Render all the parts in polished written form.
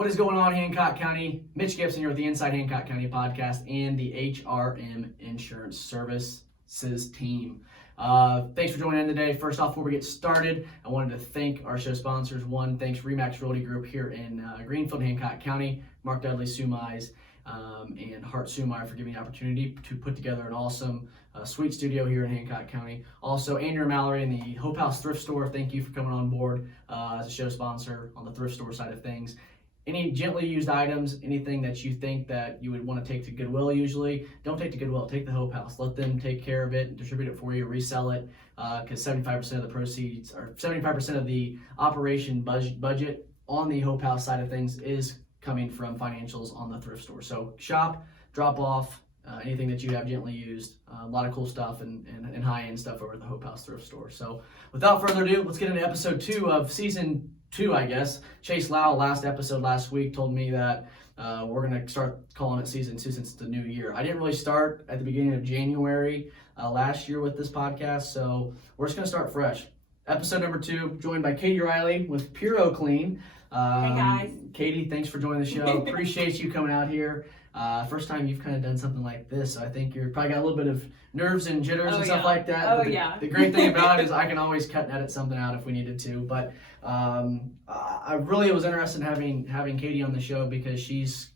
What is going on, Hancock County? Mitch Gibson here with the Inside Hancock County Podcast and the HRM Insurance Services team. Thanks for joining in today. First off, before we get started, I wanted to thank our show sponsors. One, thanks Remax Realty Group here in Greenfield, Hancock County, Mark Dudley, Sue Mize, and Hart Sumai for giving me the opportunity to put together an awesome suite studio here in Hancock County. Also, Andrew Mallory and the Hope House Thrift Store, thank you for coming on board as a show sponsor on the thrift store side of things. Any gently used items, anything that you think that you would want to take to Goodwill usually, don't take to Goodwill, take the Hope House. Let them take care of it and distribute it for you, resell it, because 75% of the proceeds, or 75% of the operation budget on the Hope House side of things is coming from financials on the thrift store. So shop, drop off, anything that you have gently used, a lot of cool stuff and high-end stuff over at the Hope House thrift store. So without further ado, let's get into episode 2 of season 2, I guess. Chase Lau, last episode last week, told me that we're going to start calling it season 2 since it's the new year. I didn't really start at the beginning of January last year with this podcast, so we're just going to start fresh. Episode number 2, joined by Katie Riley with PuroClean. Hey guys. Katie, thanks for joining the show. Appreciate you coming out here. First time you've kind of done something like this, so I think you're probably got a little bit of nerves and jitters and stuff like that. Oh, The great thing about it is I can always cut and edit something out if we needed to. But I really was interested in having Katie on the show because she's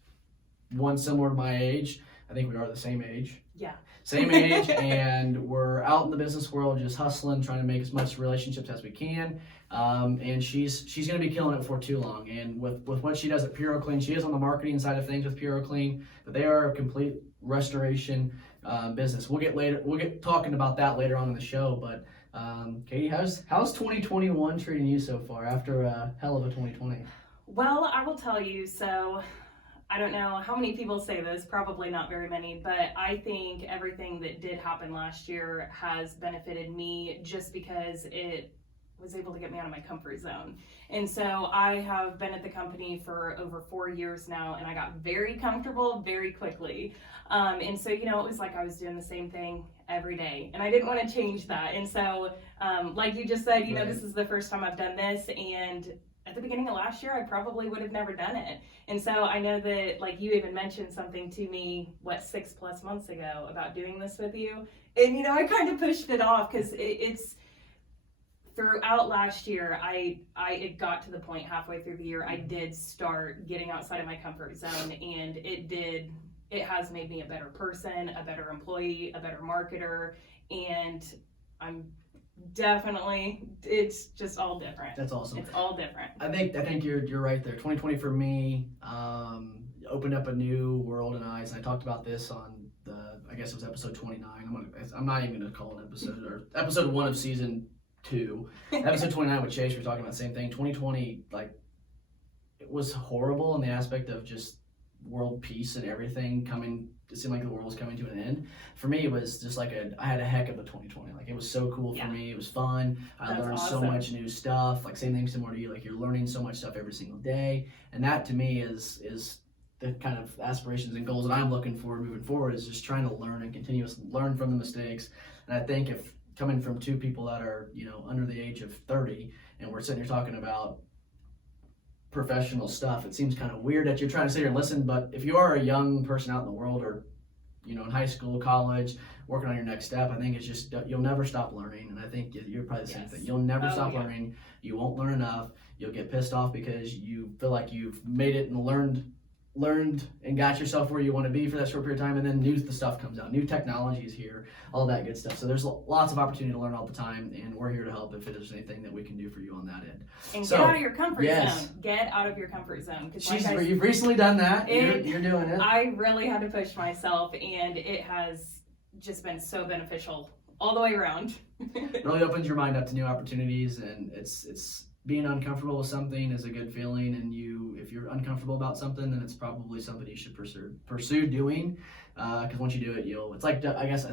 one similar to my age. I think we are the same age. Yeah. Same age, and we're out in the business world just hustling, trying to make as much relationships as we can. And she's going to be killing it for too long. And with what she does at PuroClean, she is on the marketing side of things with PuroClean, but they are a complete restoration business. We'll get talking about that later on in the show. But Katie, how's 2021 treating you so far after a hell of a 2020? Well, I will tell you, so I don't know how many people say this, probably not very many, but I think everything that did happen last year has benefited me just because it was able to get me out of my comfort zone. And so I have been at the company for over 4 years now, and I got very comfortable very quickly. And so, it was like I was doing the same thing every day, and I didn't want to change that. And so, like you just said, right. This is the first time I've done this, and at the beginning of last year, I probably would have never done it. And so I know that, like, you even mentioned something to me, 6+ months ago about doing this with you. And, I kind of pushed it off because it's throughout last year, it got to the point halfway through the year, I did start getting outside of my comfort zone, and it has made me a better person, a better employee, a better marketer, and I'm definitely, it's just all different. That's awesome. It's all different. I think you're right there. 2020 for me opened up a new world and eyes. And I talked about this on I guess it was episode 29. I'm not even gonna call it episode 1 of season 2. Episode 29 with Chase, we're talking about the same thing. 2020, it was horrible in the aspect of just world peace and everything coming. It seemed like the world was coming to an end. For me, it was just I had a heck of a 2020. It was so cool for me. It was fun. I learned so much new stuff. Same thing similar to you. You're learning so much stuff every single day. And that to me is the kind of aspirations and goals that I'm looking for moving forward, is just trying to learn and continuously learn from the mistakes. And I think if coming from two people that are, under the age of 30, and we're sitting here talking about professional stuff, it seems kind of weird that you're trying to sit here and listen. But if you are a young person out in the world, or in high school, college, working on your next step, I think it's just, you'll never stop learning. And I think you're probably the same thing. You'll never stop learning. You won't learn enough. You'll get pissed off because you feel like you've made it and learned and got yourself where you want to be for that short period of time, and then the stuff comes out. New technology is here, all that good stuff. So there's lots of opportunity to learn all the time, and we're here to help if there's anything that we can do for you on that end. And get out of your comfort zone. Get out of your comfort zone. You've recently done that. You're doing it. I really had to push myself, and it has just been so beneficial all the way around. It really opens your mind up to new opportunities, and it's being uncomfortable with something is a good feeling, and if you're uncomfortable about something, then it's probably something you should pursue doing, because once you do it, it's like, I guess,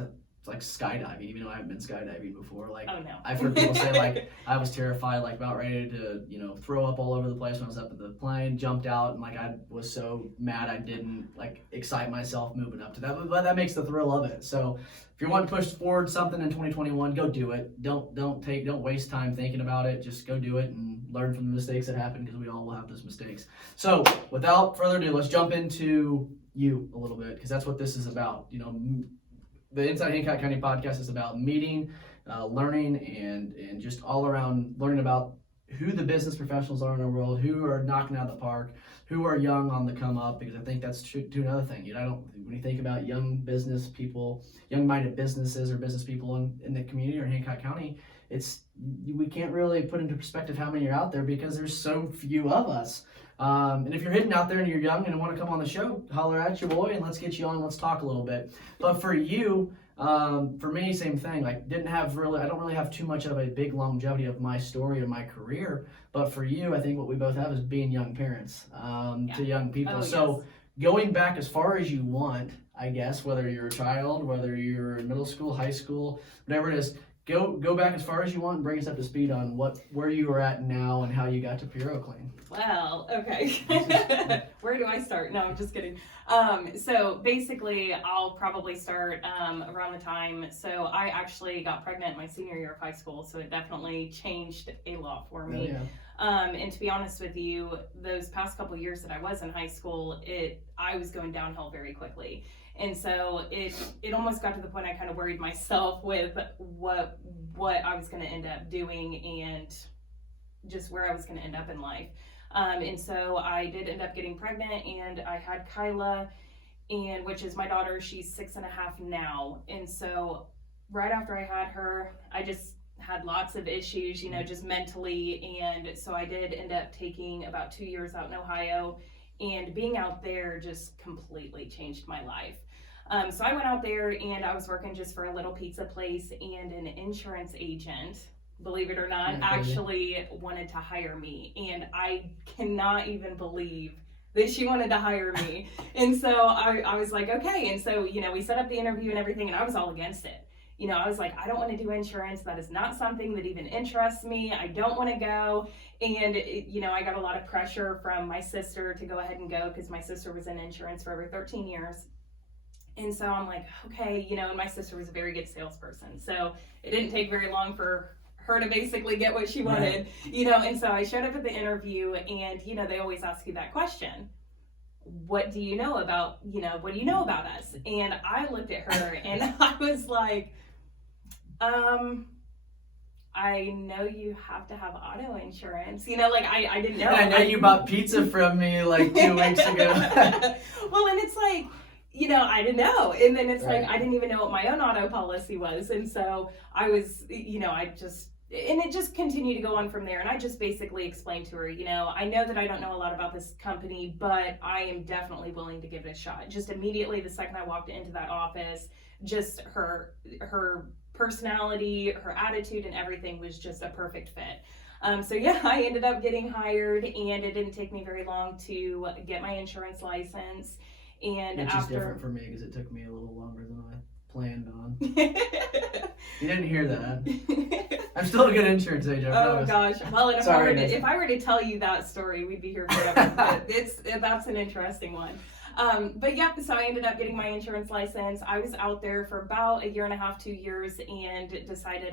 like skydiving, even though I haven't been skydiving before. Like, oh no. I've heard people say like I was terrified, like about ready to, throw up all over the place when I was up at the plane, jumped out, and like I was so mad I didn't like excite myself moving up to that. But that makes the thrill of it. So if you want to push forward something in 2021, go do it. Don't waste time thinking about it. Just go do it and learn from the mistakes that happen, because we all will have those mistakes. So without further ado, let's jump into you a little bit, because that's what this is about. The Inside Hancock County Podcast is about meeting, learning, and just all around learning about who the business professionals are in our world, who are knocking out the park, who are young on the come up, because I think that's true to another thing. When you think about young business people, young-minded businesses or business people in the community or Hancock County, we can't really put into perspective how many are out there, because there's so few of us. And if you're hidden out there and you're young and want to come on the show, holler at your boy and let's get you on and let's talk a little bit. But for you, for me, same thing. Like, I don't really have too much of a big longevity of my story or my career. But for you, I think what we both have is being young parents to young people. So going back as far as you want, I guess, whether you're a child, whether you're in middle school, high school, whatever it is, go back as far as you want and bring us up to speed on where you are at now and how you got to PuroClean. Well, okay. Where do I start? No, I'm just kidding. So basically, I'll probably start around the time. So I actually got pregnant my senior year of high school, so it definitely changed a lot for me. Oh, yeah. And to be honest with you, those past couple years that I was in high school, I was going downhill very quickly. And so it almost got to the point I kind of worried myself with what I was going to end up doing and just where I was going to end up in life. And so I did end up getting pregnant, and I had Kyla, which is my daughter. She's 6.5 now. And so right after I had her, I just had lots of issues, just mentally. And so I did end up taking about 2 years out in Ohio, and being out there just completely changed my life. So I went out there and I was working just for a little pizza place, and an insurance agent, believe it or not, actually wanted to hire me. And I cannot even believe that she wanted to hire me. And so I was like, okay. And so, we set up the interview and everything, and I was all against it. I was like, I don't want to do insurance. That is not something that even interests me. I don't want to go. And, I got a lot of pressure from my sister to go ahead and go, because my sister was in insurance for over 13 years. And so I'm like, okay, and my sister was a very good salesperson. So it didn't take very long for her to basically get what she wanted, and so I showed up at the interview, and, they always ask you that question. What do you know about us? And I looked at her and I was like, I know you have to have auto insurance. I didn't know. I know you bought pizza from me like 2 weeks ago. Well, and it's like, I didn't know. And then it's like, I didn't even know what my own auto policy was. And so I was, and it just continued to go on from there. And I just basically explained to her, I know that I don't know a lot about this company, but I am definitely willing to give it a shot. Just immediately, the second I walked into that office, just her personality, her attitude, and everything was just a perfect fit. So yeah, I ended up getting hired, and it didn't take me very long to get my insurance license. And which is different for me, because it took me a little longer than I planned on. You didn't hear that. I'm still a good insurance agent. Oh gosh. Well, and if I were to tell you that story, we'd be here forever. But that's an interesting one. But yeah, so I ended up getting my insurance license. I was out there for about 1.5 years, 2 years, and decided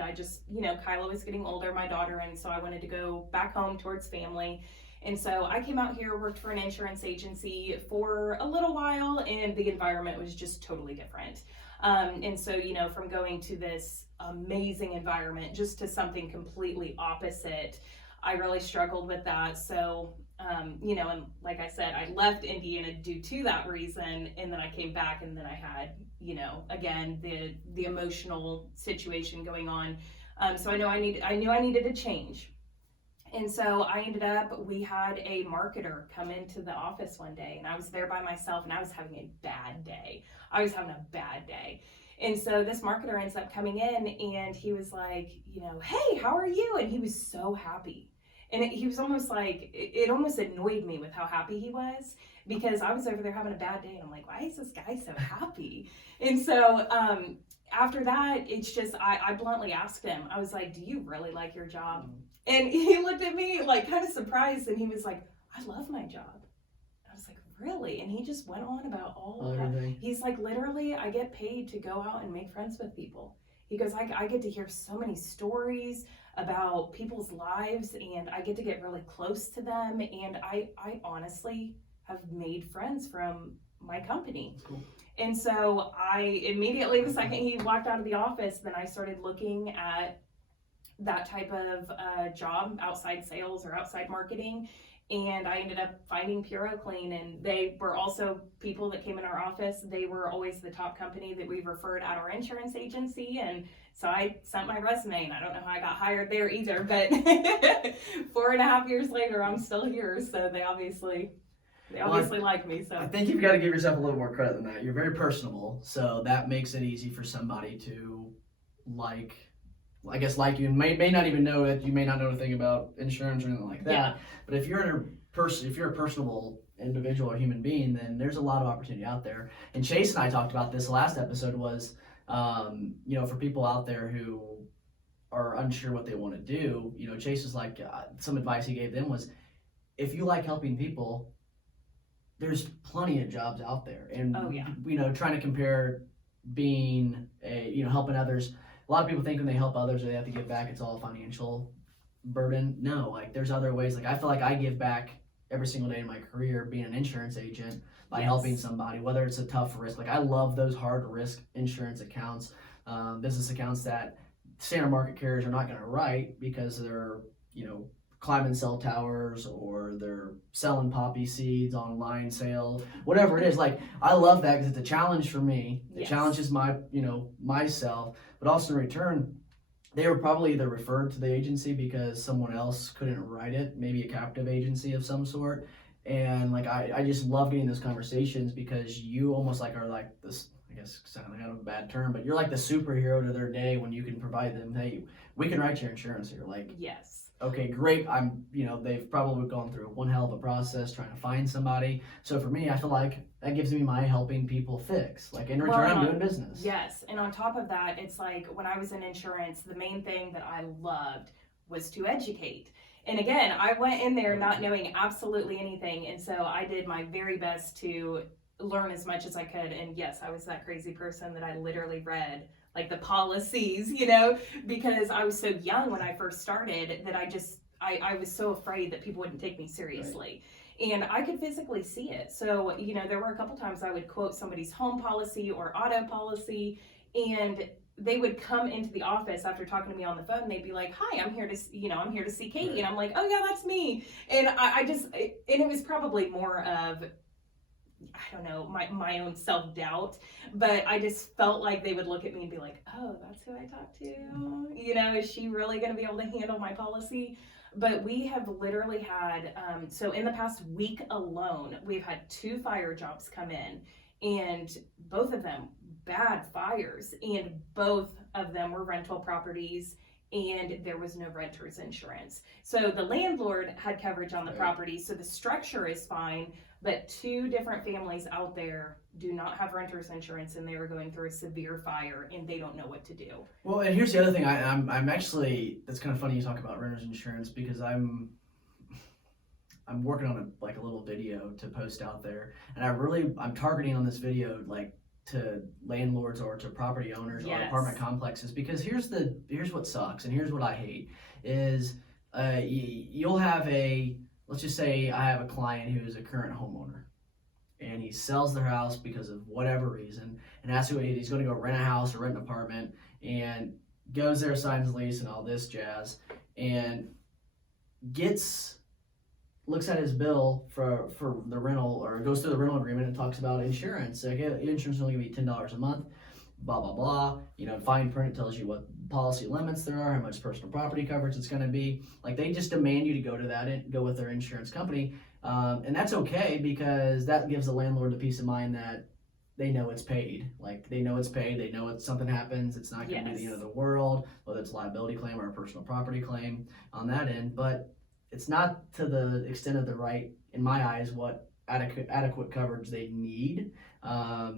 Kyla was getting older, my daughter, and so I wanted to go back home towards family. And so I came out here, worked for an insurance agency for a little while, and the environment was just totally different. And so, from going to this amazing environment just to something completely opposite, I really struggled with that. So, and like I said, I left Indiana due to that reason, and then I came back, and then I had, again, the emotional situation going on. So I knew I needed a change. And so we had a marketer come into the office one day, and I was there by myself, and I was having a bad day. And so this marketer ends up coming in, and he was like, hey, how are you? And he was so happy. And he was almost like, it almost annoyed me with how happy he was, because I was over there having a bad day and I'm like, why is this guy so happy? And so after that, it's just, I bluntly asked him, I was like, do you really like your job? And he looked at me like kind of surprised, and he was like, I love my job. I was like, really? And he just went on about all of that. He's like, literally, I get paid to go out and make friends with people. He goes, I get to hear so many stories about people's lives, and I get to get really close to them, and I honestly have made friends from my company. Cool. And so I immediately, the second he walked out of the office, then I started looking at that type of job, outside sales or outside marketing. And I ended up finding PuroClean, and they were also people that came in our office. They were always the top company that we referred at our insurance agency. And so I sent my resume, and I don't know how I got hired there either, but 4.5 years later, I'm still here. So they obviously like me. So I think you've got to give yourself a little more credit than that. You're very personable, so that makes it easy for somebody to like you, and may not even know it. You may not know anything about insurance or anything like that. Yeah. But if you're a personable individual or human being, then there's a lot of opportunity out there. And Chase and I talked about this last episode was, for people out there who are unsure what they want to do, Chase was like, some advice he gave them was, if you like helping people, there's plenty of jobs out there. And, trying to compare being helping others. A lot of people think when they help others or they have to give back, it's all a financial burden. No, like there's other ways. Like I feel like I give back every single day in my career being an insurance agent by helping somebody, whether it's a tough risk. Like I love those hard risk insurance accounts, business accounts that standard market carriers are not going to write because they're, climbing cell towers or they're selling poppy seeds online sale, whatever it is. Like I love that because it's a challenge for me. It challenges my, myself, but also in return, they were probably either referred to the agency because someone else couldn't write it, maybe a captive agency of some sort. And like I just love getting those conversations because you almost like are like this, I guess sounding out of a bad term, but you're like the superhero to their day when you can provide them, hey, we can write your insurance here. Like okay, great. They've probably gone through one hell of a process trying to find somebody. So for me, I feel like that gives me my helping people fix. Like in return, I'm doing business. Yes. And on top of that, it's like when I was in insurance, the main thing that I loved was to educate. And again, I went in there not knowing absolutely anything. And so I did my very best to learn as much as I could. And yes, I was that crazy person that I literally read like the policies, because I was so young when I first started that I was so afraid that people wouldn't take me seriously. Right. And I could physically see it. So, there were a couple times I would quote somebody's home policy or auto policy, and they would come into the office after talking to me on the phone. And they'd be like, "Hi, I'm here to see Katie." Right. And I'm like, "Oh yeah, that's me." And and it was probably more of, I don't know, my own self-doubt, but I just felt like they would look at me and be like, oh, that's who I talked to? Is she really going to be able to handle my policy? But we have literally had, so in the past week alone, we've had 2 fire jobs come in, and both of them bad fires, and both of them were rental properties, and there was no renter's insurance. So the landlord had coverage on the property, so the structure is fine, but 2 different families out there do not have renter's insurance, and they are going through a severe fire, and they don't know what to do. Well, and here's the other thing. I'm actually, that's kind of funny you talk about renter's insurance, because I'm working on a little video to post out there, and I'm targeting on this video like to landlords or to property owners or apartment complexes, because here's what sucks, and here's what I hate is you'll have let's just say I have a client who is a current homeowner, and he sells their house because of whatever reason, and he's going to go rent a house or rent an apartment, and goes there, signs the lease and all this jazz, and looks at his bill for the rental, or goes through the rental agreement and talks about insurance. Like, insurance is only going to be $10 a month, blah, blah, blah. Fine print tells you what policy limits there are, how much personal property coverage it's going to be. Like, they just demand you to go to that and go with their insurance company. And that's okay, because that gives the landlord the peace of mind that they know it's paid. Like, they know it's paid. They know if something happens, it's not going to be the end of the world, whether it's a liability claim or a personal property claim on that end. But it's not to the extent of the right, in my eyes, what adequate coverage they need. I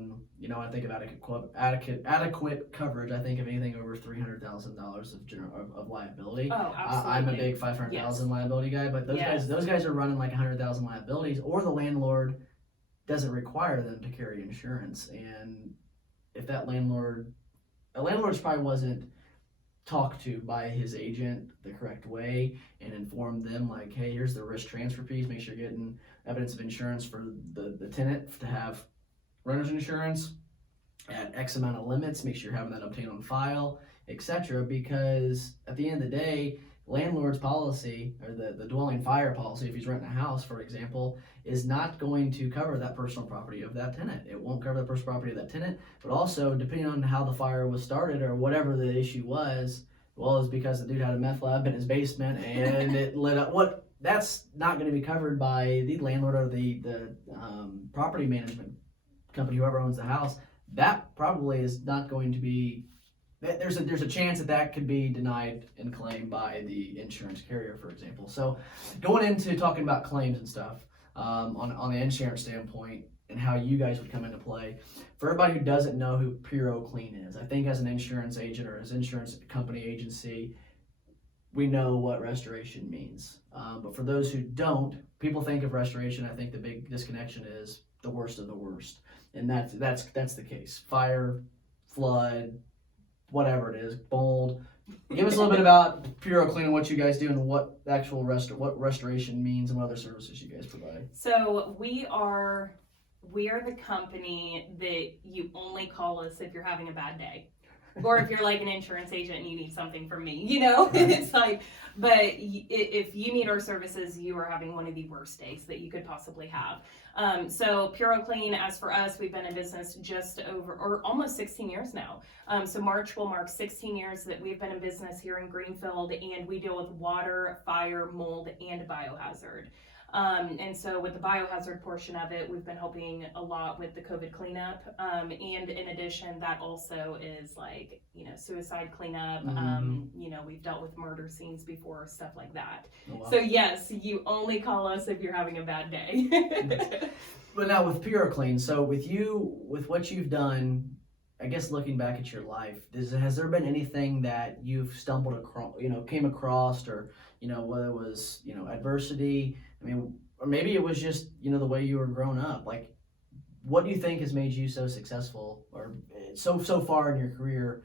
think of adequate coverage. I think of anything over $300,000 of liability. Oh, absolutely. I'm a big 500,000 liability guy, but those guys are running like 100,000 liabilities, or the landlord doesn't require them to carry insurance. And if a landlord probably wasn't talked to by his agent the correct way and informed them like, hey, here's the risk transfer piece, make sure you're getting evidence of insurance for the tenant to have renter's insurance at X amount of limits, make sure you're having that obtained on file, etc. Because at the end of the day, landlord's policy, or the dwelling fire policy, if he's renting a house, for example, is not going to cover that personal property of that tenant. It won't cover the personal property of that tenant, but also, depending on how the fire was started or whatever the issue was, well, it's because the dude had a meth lab in his basement and it lit up. That's not going to be covered by the landlord or the property management company, whoever owns the house. That probably is not going to be. There's a chance that could be denied and claimed by the insurance carrier, for example. So, going into talking about claims and stuff on the insurance standpoint and how you guys would come into play. For everybody who doesn't know who PuroClean is, I think as an insurance agent or as insurance company agency, we know what restoration means. But for those who don't, people think of restoration. I think the big disconnection is the worst of the worst, and that's the case. Fire, flood, whatever it is, mold. Give us a little bit about PuroClean and what you guys do and what actual what restoration means and what other services you guys provide. So we are the company that you only call us if you're having a bad day. Or if you're like an insurance agent and you need something from me, it's like, but if you need our services, you are having one of the worst days that you could possibly have. So PuroClean, as for us, we've been in business just over, or almost 16 years now. So March will mark 16 years that we've been in business here in Greenfield, and we deal with water, fire, mold, and biohazard. And so with the biohazard portion of it, we've been helping a lot with the COVID cleanup. And in addition, that also is like, suicide cleanup. We've dealt with murder scenes before, stuff like that. Oh, wow. So yes, you only call us if you're having a bad day. But now with PuroClean, so with what you've done, I guess looking back at your life, has there been anything that you've stumbled across, came across, or, whether it was, adversity, or maybe it was just, the way you were grown up. Like, what do you think has made you so successful or so far in your career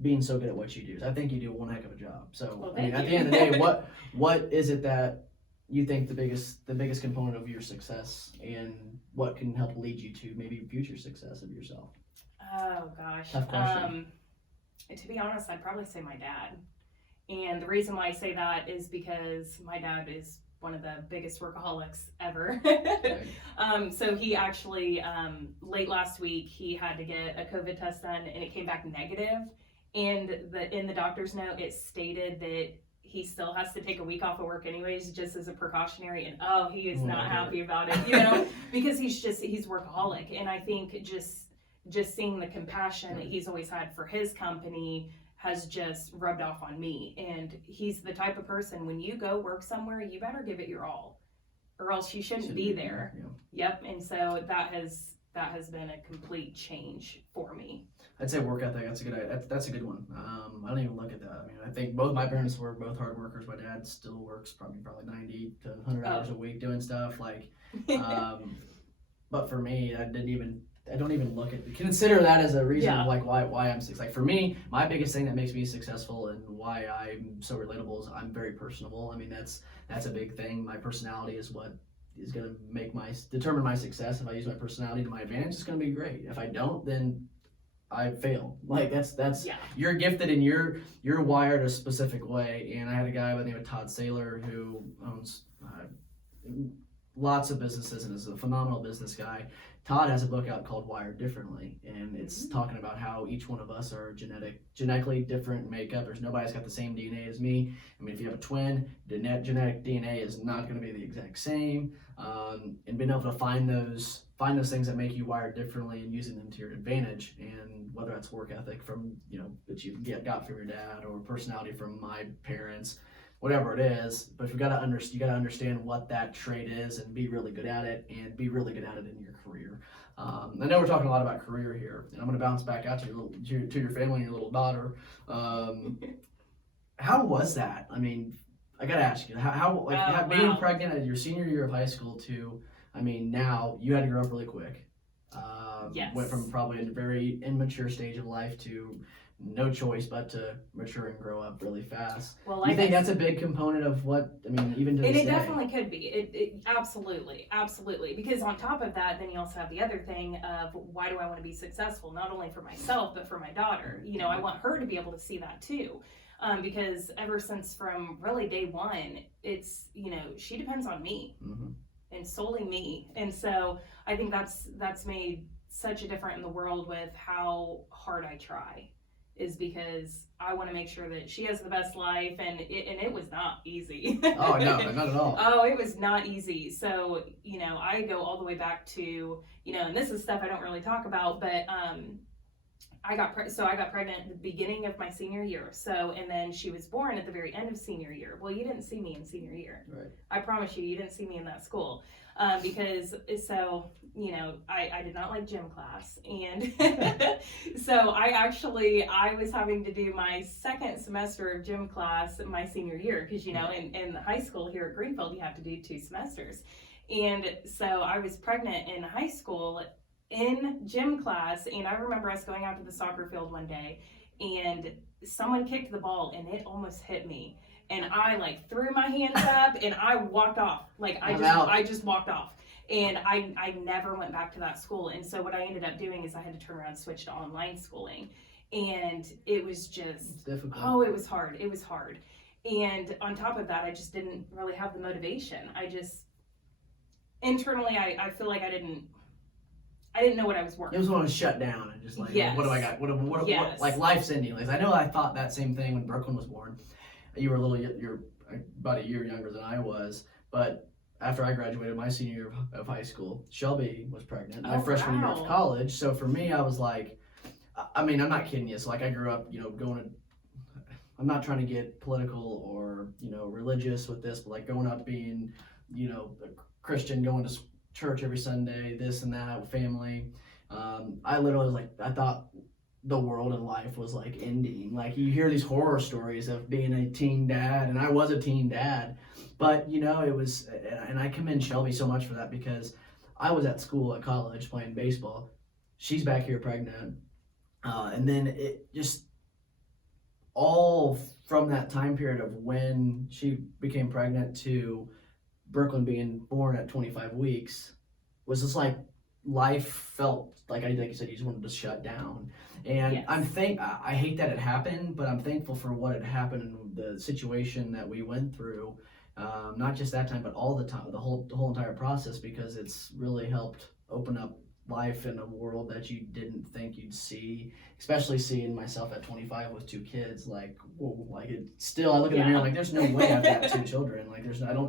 being so good at what you do? I think you do one heck of a job. So, at the end of the day, what is it that you think the biggest component of your success, and what can help lead you to maybe future success of yourself? Oh, gosh. Tough question. To be honest, I'd probably say my dad. And the reason why I say that is because my dad is one of the biggest workaholics ever. Right. So he actually, late last week, he had to get a COVID test done and it came back negative. And in the doctor's note, it stated that he still has to take a week off of work anyways, just as a precautionary. And he is not happy about it, because he's workaholic. And I think just seeing the compassion that he's always had for his company has just rubbed off on me. And he's the type of person, when you go work somewhere, you better give it your all, or else you shouldn't be there. Yeah. Yep. And so that has been a complete change for me. I'd say work ethic. That's a good one. I don't even look at that. I think both my parents were both hard workers. My dad still works probably 90 to 100 hours a week doing stuff like. But for me, I don't even consider that as a reason of like why I'm successful. Like for me, my biggest thing that makes me successful and why I'm so relatable is I'm very personable. That's a big thing. My personality is what is going to determine my success. If I use my personality to my advantage, it's going to be great. If I don't, then I fail. Like that's you're gifted and you're wired a specific way. And I had a guy by the name of Todd Saylor who owns lots of businesses and is a phenomenal business guy. Todd has a book out called Wired Differently, and it's talking about how each one of us are genetically different makeup. Nobody's got the same DNA as me. If you have a twin, genetic DNA is not going to be the exact same. And being able to find those things that make you wired differently and using them to your advantage, and whether that's work ethic from that you got from your dad, or personality from my parents, whatever it is. But you got to understand what that trade is and be really good at it, and be really good at it in your career. I know we're talking a lot about career here, and I'm going to bounce back out to your family and your little daughter. How was that? I mean, I got to ask you, being pregnant at your senior year of high school to, I mean, now you had to grow up really quick. Yes. Went from probably a very immature stage of life to no choice but to mature and grow up really fast. Well, you think that's a big component of what, I mean, even to this day? It definitely could be. It absolutely. Because on top of that, then you also have the other thing of, why do I want to be successful? Not only for myself, but for my daughter. You know, I want her to be able to see that too. Because ever since from really day one, it's, you know, she depends on me. Mm-hmm. And solely me. And so I think that's made such a difference in the world with how hard I try, is because I want to make sure that she has the best life, and it was not easy. Oh, no, not at all. Oh, it was not easy. So, you know, I go all the way back to, you know, and this is stuff I don't really talk about, but I got pregnant at the beginning of my senior year. So, and then she was born at the very end of senior year. Well, you didn't see me in senior year. Right. I promise you didn't see me in that school. Because, so, you know, I did not like gym class. And so I was having to do my second semester of gym class my senior year. Because, you know, in high school here at Greenfield, you have to do 2 semesters. And so I was pregnant in high school in gym class, and I remember us going out to the soccer field one day, and someone kicked the ball, and it almost hit me, and I threw my hands up, and I walked off. I just walked off, and I never went back to that school. And so what I ended up doing is I had to turn around and switch to online schooling, and it was just difficult. It was hard. And on top of that, I just didn't really have the motivation. I just internally I feel like I didn't know what I was working. It was when I was shut down and just yes. What do I got? What like life's ending. I know I thought that same thing when Brooklyn was born. You were you're about a year younger than I was, but after I graduated my senior year of high school, Shelby was pregnant my freshman year of college. So for me, I was like, I mean, I'm not kidding you. So I grew up, I'm not trying to get political or, religious with this, but growing up being, a Christian, going to church every Sunday, this and that, with family. I literally was I thought the world and life was ending. You hear these horror stories of being a teen dad, and I was a teen dad, but it was, and I commend Shelby so much for that, because I was at school at college playing baseball. She's back here pregnant. And then it just all from that time period of when she became pregnant to Brooklyn being born at 25 weeks was just life felt like you said, you just wanted to shut down. And yes. I hate that it happened, but I'm thankful for what had happened and the situation that we went through. Not just that time, but all the time, the whole entire process, because it's really helped open up life in a world that you didn't think you'd see, especially seeing myself at 25 with 2 kids. Whoa, it still, I look in the mirror there's no way I've got 2 children.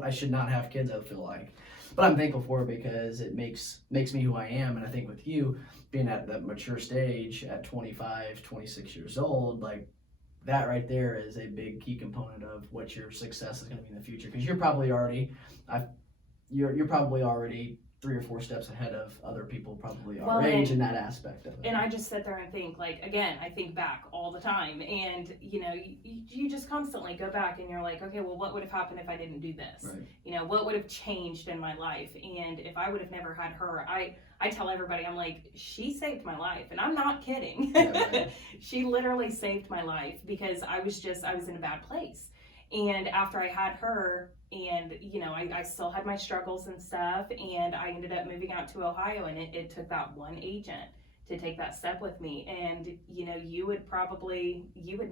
I should not have kids, I feel like. But I'm thankful for it because it makes me who I am. And I think with you being at that mature stage at 25, 26 years old, that right there is a big key component of what your success is going to be in the future. Because you're probably already, you're probably already 3 or 4 steps ahead of other people probably our age in that aspect of it. And I just sit there and think, again, I think back all the time, and you just constantly go back and you're okay, well, what would have happened if I didn't do this? Right. What would have changed in my life? And if I would have never had her, I tell everybody, I'm she saved my life, and I'm not kidding. Yeah, right. She literally saved my life, because I was in a bad place. And after I had her, and I still had my struggles and stuff, and I ended up moving out to Ohio, and it took that one agent to take that step with me. And you would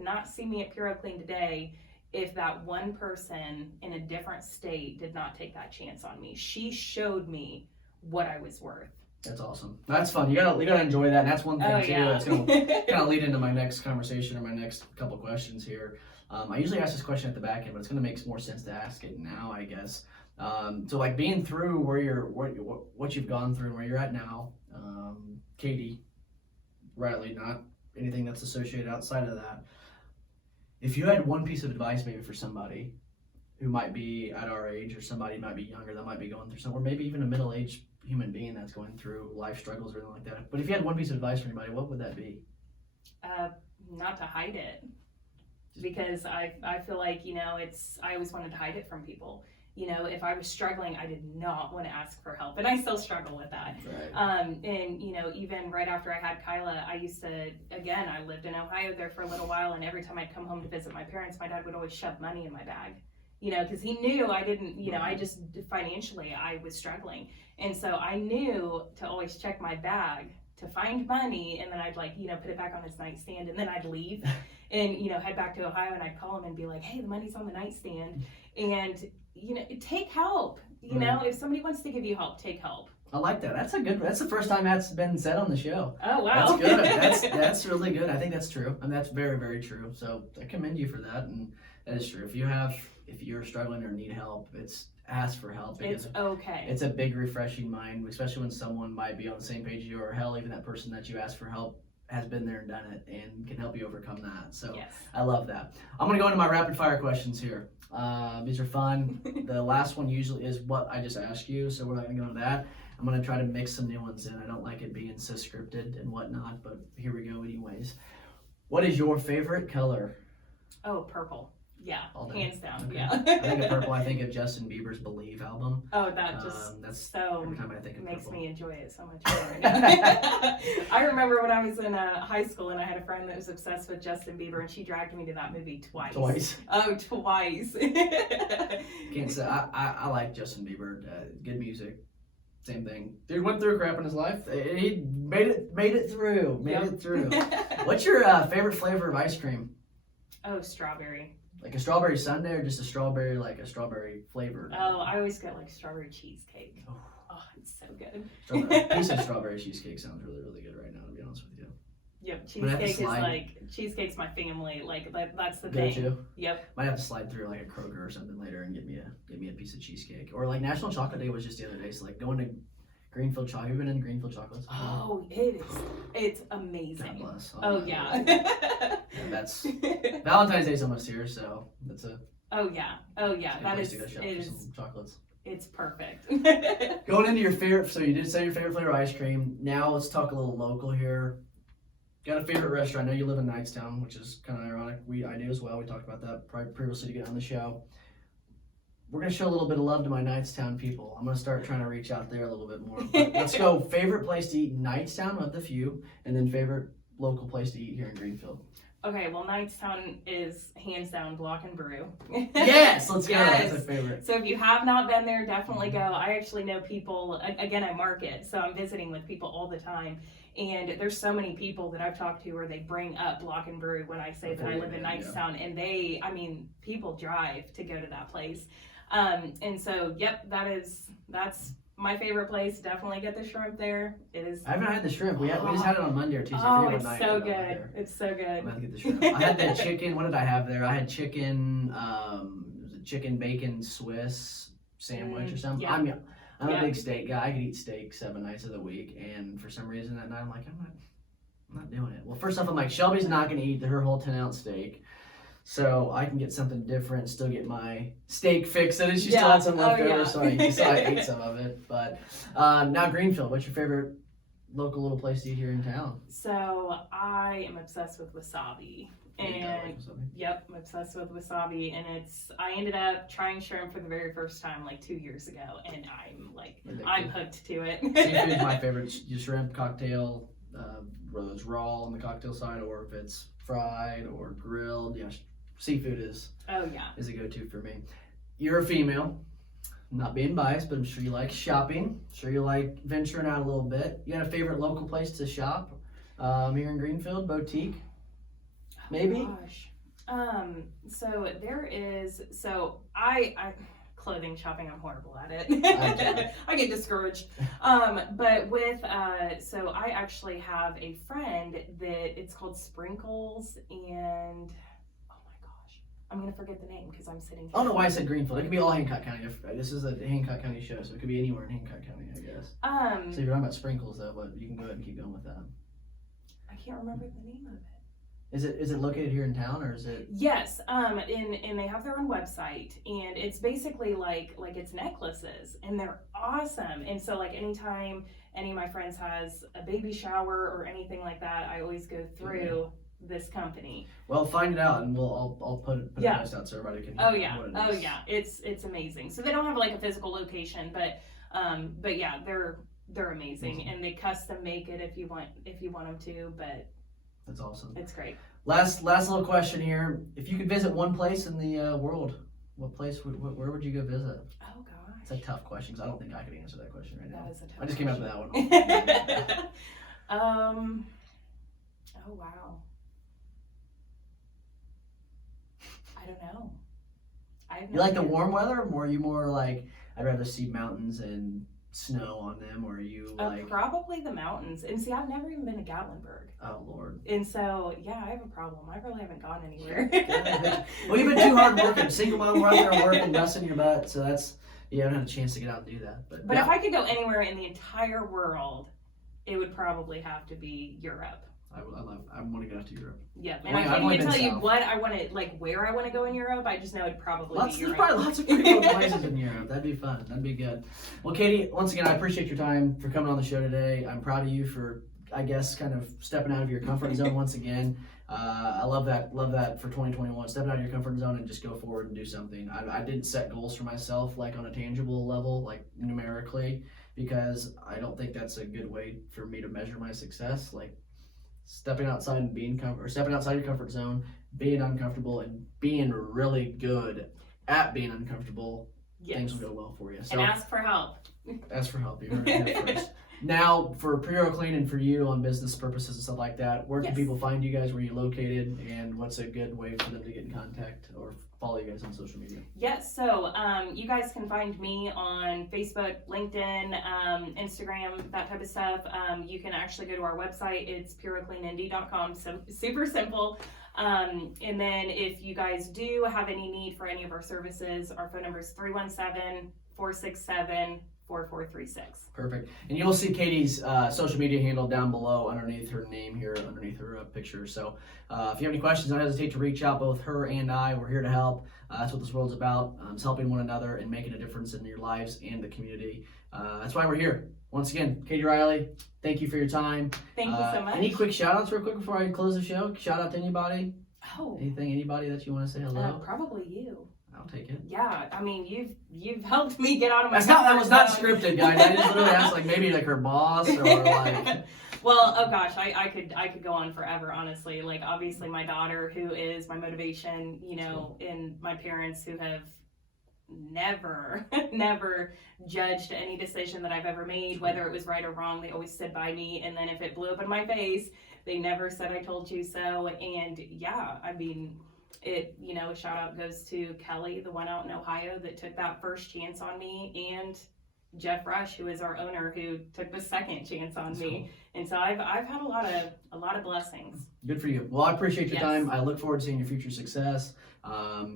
not see me at PuroClean today if that one person in a different state did not take that chance on me. She showed me what I was worth. That's awesome. That's fun. You gotta enjoy that. And that's one thing too. Yeah. That's gonna kind of lead into my next conversation or my next couple questions here. I usually ask this question at the back end, but it's gonna make more sense to ask it now, I guess. So being through what you've gone through and where you're at now, Katie, Riley, not anything that's associated outside of that. If you had one piece of advice maybe for somebody who might be at our age, or somebody might be younger that might be going through something, or maybe even a middle-aged human being that's going through life struggles or anything like that. But if you had one piece of advice for anybody, what would that be? Not to hide it, because I feel like, I always wanted to hide it from people. If I was struggling, I did not want to ask for help, and I still struggle with that. Right. And even right after I had Kyla, I used to, again, I lived in Ohio there for a little while, and every time I'd come home to visit my parents, my dad would always shove money in my bag, because he knew I didn't, I just, financially, I was struggling. And so I knew to always check my bag to find money, and then I'd put it back on his nightstand, and then I'd leave and, head back to Ohio, and I'd call him and be like, hey, the money's on the nightstand. And, take help. If somebody wants to give you help, take help. I like that. That's the first time that's been said on the show. Oh, wow. That's good. That's really good. I think that's true. I mean, that's very, very true. So I commend you for that. And that is true. If you're struggling or need help, it's ask for help. It's okay. It's a big refreshing mind, especially when someone might be on the same page as you, or hell, even that person that you ask for help has been there and done it and can help you overcome that. So yes. I love that. I'm going to go into my rapid fire questions here. These are fun. The last one usually is what I just asked you, so we're not going to go into that. I'm going to try to mix some new ones in. I don't like it being so scripted and whatnot, but here we go anyways. What is your favorite color? Oh, purple. Yeah, hands down. Okay. Yeah. I think of purple. I think of Justin Bieber's Believe album. Oh, that just that's so every time I think of makes purple. me enjoy it so much more. I remember when I was in high school and I had a friend that was obsessed with Justin Bieber, and she dragged me to that movie twice. Twice. Oh, twice. Can't say I like Justin Bieber. Good music. Same thing. Dude went through crap in his life. He made it through. Made it through. What's your favorite flavor of ice cream? Oh, strawberry. Like a strawberry sundae, or just a strawberry flavor? Oh, I always get strawberry cheesecake. Oh, it's so good. A piece of strawberry cheesecake sounds really, really good right now, to be honest with you. Yep, cheesecake's my family. That's the thing. Go-to. Yep. Might have to slide through a Kroger or something later and get me a piece of cheesecake. Or National Chocolate Day was just the other day, so going to Greenfield Chocolate. Have you been in Greenfield Chocolates? Oh, it is. It's amazing. God bless. Oh yeah. That's Valentine's Day's almost here, so that's a. Oh yeah. That is. To go shop it for is. some chocolates. It's perfect. Going into your favorite, so you did say your favorite flavor ice cream. Now let's talk a little local here. Got a favorite restaurant? I know you live in Knightstown, which is kind of ironic. I do as well. We talked about that previously to get on the show. We're going to show a little bit of love to my Knightstown people. I'm going to start trying to reach out there a little bit more. But let's go. Favorite place to eat in Knightstown of the few, and then favorite local place to eat here in Greenfield. Okay, well, Knightstown is hands down Block and Brew. Yes, let's go. Yes. That's my favorite. So if you have not been there, definitely go. I actually know people, again, I market, so I'm visiting with people all the time. And there's so many people that I've talked to where they bring up Block and Brew when I say that I live in Knightstown. Yeah. And people drive to go to that place. And so, yep, that's my favorite place. Definitely get the shrimp there. It is. I haven't had the shrimp. We just had it on Monday or Tuesday. Oh, it's so good. It's so good. I'm going to get the shrimp. I had that chicken. What did I have there? I had chicken, was it chicken bacon Swiss sandwich or something? Yeah. I'm a big steak guy. I could eat steak 7 nights of the week, and for some reason that night I'm like, I'm not doing it. Well, first off, I'm like, Shelby's not going to eat her whole 10-ounce steak, so I can get something different, still get my steak fixed, and she still had some left over, so I ate some of it. But now Greenfield, what's your favorite local little place to eat here in town? So I am obsessed with wasabi. And yep, I'm obsessed with wasabi, and I ended up trying shrimp for the very first time 2 years ago, and I'm hooked to it. Seafood is my favorite. Your shrimp cocktail, whether it's raw on the cocktail side or if it's fried or grilled, seafood is a go-to for me. You're a female. I'm not being biased, but I'm sure you like shopping. I'm sure you like venturing out a little bit. You got a favorite local place to shop here in Greenfield? Boutique? Maybe? Oh, gosh. So there is, I clothing shopping, I'm horrible at it. I get discouraged. But so I actually have a friend that it's called Sprinkles, and oh my gosh, I'm going to forget the name because I'm sitting here. I don't know why I said Greenfield. It could be all Hancock County. This is a Hancock County show, so it could be anywhere in Hancock County, I guess. So you're talking about Sprinkles, though, but you can go ahead and keep going with that. I can't remember the name of it. Is it located here in town, or is it? Yes, and they have their own website, and it's basically like it's necklaces, and they're awesome. And so like anytime any of my friends has a baby shower or anything like that, I always go through this company. Well, find it out, and I'll put a post out so everybody can. Oh yeah, it's amazing. So they don't have like a physical location, but yeah, they're amazing, and they custom make it if you want them to. But that's awesome. It's great. Last little question here: if you could visit one place in the world, what place where would you go visit? Oh gosh, it's a tough question because I don't think I could answer that question right now. That is a tough I just came up with that one. Oh wow. I don't know. You like the warm weather, or are you more like I'd rather see mountains and snow on them, or are you like probably the mountains? And see, I've never even been to Gatlinburg. Oh Lord. And so yeah, I have a problem. I really haven't gone anywhere. Well, you've been too hard working. Single mom, we're out there working, busting your butt. So that's you haven't had a chance to get out and do that. But if I could go anywhere in the entire world, it would probably have to be Europe. I want to go to Europe. Yeah, and I can't even tell you what I want to, like where I want to go in Europe. I just know it'd probably be Europe. There's probably lots of pretty cool places in Europe. That'd be fun. That'd be good. Well, Katie, once again, I appreciate your time for coming on the show today. I'm proud of you for, I guess, kind of stepping out of your comfort zone once again. I love that for 2021. Stepping out of your comfort zone and just go forward and do something. I didn't set goals for myself like on a tangible level, like numerically, because I don't think that's a good way for me to measure my success. Like, stepping outside and stepping outside your comfort zone, being uncomfortable, and being really good at being uncomfortable, things will go well for you. So, and ask for help. Ask for help. You heard it first. Now, for PuroClean and for you on business purposes and stuff like that, where can people find you guys? Where are you located? And what's a good way for them to get in contact or follow you guys on social media? Yes, so you guys can find me on Facebook, LinkedIn, Instagram, that type of stuff. You can actually go to our website. It's PuroCleanIndy.com. So super simple. And then if you guys do have any need for any of our services, our phone number is 317-467-4436. Perfect. And you'll see Katie's social media handle down below underneath her name here, underneath her picture. So if you have any questions, don't hesitate to reach out. Both her and I, we're here to help. That's what this world's about. It's helping one another and making a difference in your lives and the community. That's why we're here. Once again, Katie Riley, thank you for your time. Thank you so much. Any quick shout outs real quick before I close the show? Shout out to anybody? Oh. Anybody that you want to say hello? Probably you. I'll take it. Yeah, I mean, you've helped me get out of my. That was not scripted, guys. I just literally asked like maybe like her boss or like. Well, oh gosh, I could go on forever, honestly. Like obviously my daughter, who is my motivation, and my parents who have never judged any decision that I've ever made, whether it was right or wrong. They always stood by me, and then if it blew up in my face, they never said I told you so. And yeah, I mean. A shout out goes to Kelly, the one out in Ohio that took that first chance on me, and Jeff Rush, who is our owner, who took the second chance on me. Cool. And so I've had a lot of blessings. Good for you. Well, I appreciate your time. I look forward to seeing your future success.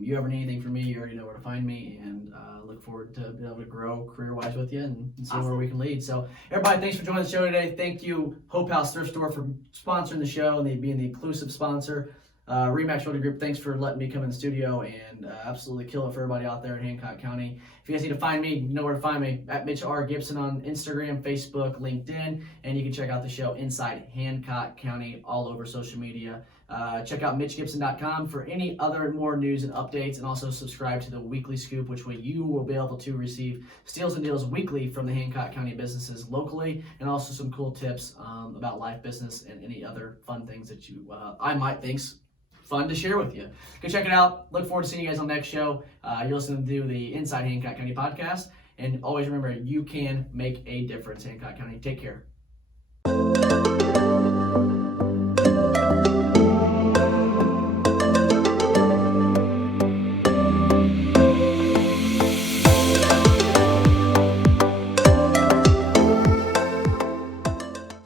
You ever need anything from me, you already know where to find me, and look forward to being able to grow career-wise with you and see where we can lead. So everybody, thanks for joining the show today. Thank you, Hope House Thrift Store, for sponsoring the show and being the inclusive sponsor. Remax Realty Group, thanks for letting me come in the studio and absolutely kill it for everybody out there in Hancock County. If you guys need to find me, you know where to find me, at Mitch R. Gibson on Instagram, Facebook, LinkedIn, and you can check out the show Inside Hancock County all over social media. Check out MitchGibson.com for any other more news and updates, and also subscribe to the Weekly Scoop, which way you will be able to receive steals and deals weekly from the Hancock County businesses locally, and also some cool tips about life, business, and any other fun things that you I might think's fun to share with you. Go check it out. Look forward to seeing you guys on the next show. You're listening to the Inside Hancock County Podcast. And always remember, you can make a difference, Hancock County. Take care.